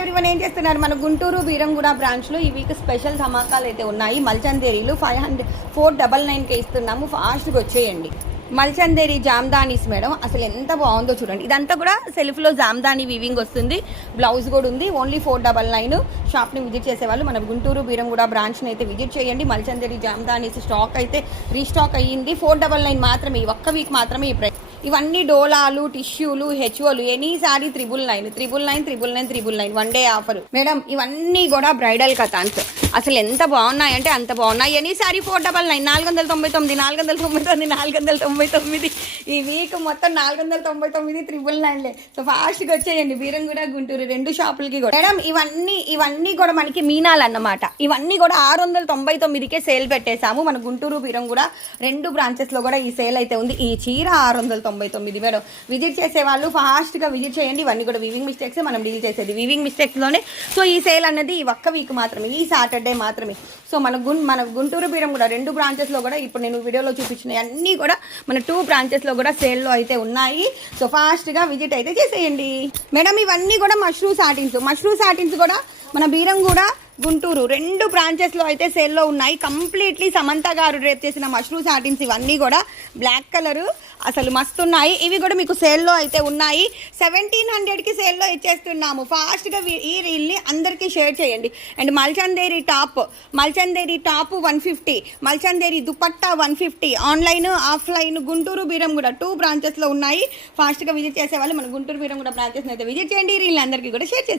Everyone, ఏం చేస్తున్నారు? మన గుంటూరు బీరంగూడ బ్రాంచ్లో ఈ వీక్ స్పెషల్ ధమాకాలు అయితే ఉన్నాయి. మల్చందేరీలు 499కే ఇస్తున్నాము. ఫాస్ట్గా వచ్చేయండి. మల్చందేరి జామ్దానీస్ మేడం, అసలు ఎంత బాగుందో చూడండి. ఇదంతా కూడా సెల్ఫ్లో జామ్దానీ వీవింగ్ వస్తుంది. బ్లౌజ్ కూడా ఉంది. ఓన్లీ 499. షాప్ని విజిట్ చేసేవాళ్ళు మన గుంటూరు బీరంగూడ బ్రాంచ్ని అయితే విజిట్ చేయండి. మల్చందేరి జామ్దానీస్ స్టాక్ అయితే రీస్టాక్ అయ్యింది. 499 మాత్రమే, ఒక్క వీక్ మాత్రమే ఈ ప్రైస్. ఇవన్నీ డోలాలు, టిష్యూలు, హెచ్ఓలు, any sari 999 one day offer madam. ఇవన్నీ కూడా బ్రైడల్ కథాన్స్ అసలు ఎంత బాగున్నాయి అంటే అంత బాగున్నాయి. ఎనీ సారీ 499, 499 ఈ వీక్ మొత్తం 499 999. సో ఫాస్ట్గా వచ్చేయండి. బీరంగూడ గుంటూరు రెండు షాపులకి కూడా మేడం. ఇవన్నీ కూడా మనకి మీనాలు అన్నమాట. ఇవన్నీ కూడా 699కే సేల్ పెట్టేశాము. మన గుంటూరు బీరంగూడ రెండు బ్రాంచెస్లో కూడా ఈ సేల్ అయితే ఉంది. ఈ చీర 699 మేడం. విజిట్ చేసే వాళ్ళు ఫాస్ట్గా విజిట్ చేయండి. ఇవన్నీ కూడా వీవింగ్ మిస్టేక్స్ మనం డీల్ చేసేది వీవింగ్ మిస్టేక్స్లోనే. సో ఈ సేల్ అన్నది ఈ ఒక్క వీక్ మాత్రమే, ఈ సాటర్డే మాత్రమే. సో మన గుంటూరు బీరంగూడ రెండు బ్రాంచెస్లో కూడా ఇప్పుడు నేను వీడియోలో చూపించిన అన్నీ కూడా మన 2 బ్రాంచెస్లో కూడా సేల్లో అయితే ఉన్నాయి. సో ఫాస్ట్గా విజిట్ అయితే చేసేయండి మేడం. ఇవన్నీ కూడా మష్రూ సాటిన్స్ కూడా మన బీరంగూడ గుంటూరు రెండు బ్రాంచెస్లో అయితే సేల్లో ఉన్నాయి. కంప్లీట్లీ సమంత గారు రేపు చేసిన మష్రూ సాటిన్స్ ఇవన్నీ కూడా బ్లాక్ కలరు అసలు మస్తున్నాయి. ఇవి కూడా మీకు సేల్లో అయితే ఉన్నాయి. 1700కి సేల్లో ఇచ్చేస్తున్నాము. ఫాస్ట్గా ఈ రీల్ని అందరికీ షేర్ చేయండి. అండ్ మల్చందేరి టాప్ 150, మల్చందేరి దుపట్టా 150. ఆన్లైన్ ఆఫ్లైన్ గుంటూరు బీరంగూడ 2 బ్రాంచెస్లో ఉన్నాయి. ఫాస్ట్గా విజిట్ చేసే వాళ్ళు మన గుంటూరు బీరంగూడ బ్రాంచెస్ని అయితే విజిట్ చేయండి. ఈ రీల్ని అందరికీ కూడా షేర్ చేసి